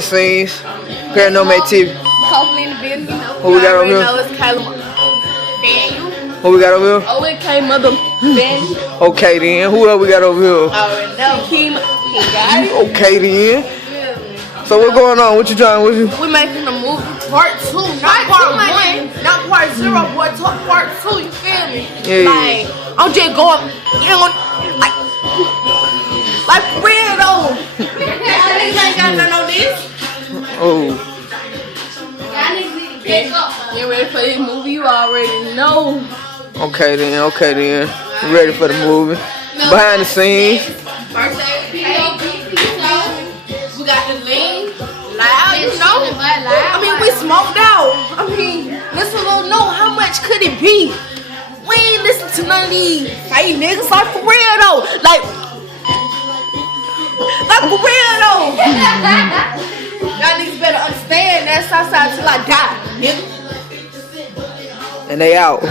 Scenes, Paranormal TV. Copeland in the building, you know. Who we got over here? Know it's Daniel. Who we got over here? Oh, it came mother Daniel. Okay then. Who else we got over here? Already know. Kim. Okay then. So what going on? What you trying? What you? We making a movie part 2, not part 1, not part 0, but part 2. You feel me? Yeah. Like I'm just going, you know, like for real though. Y'all niggas ain't got none on this. Oh. Y'all niggas need to catch up. You ready for this movie? You already know. Okay then. Okay then. We ready for the movie. Behind the scenes. First aid kit, we got the lean, loud, you know. I mean, we smoked out. I mean, let's know how much could it be? We ain't listen to none of these fake niggas, like for real though. Like for real though. Y'all niggas better understand that Southside till I die, nigga. And they out.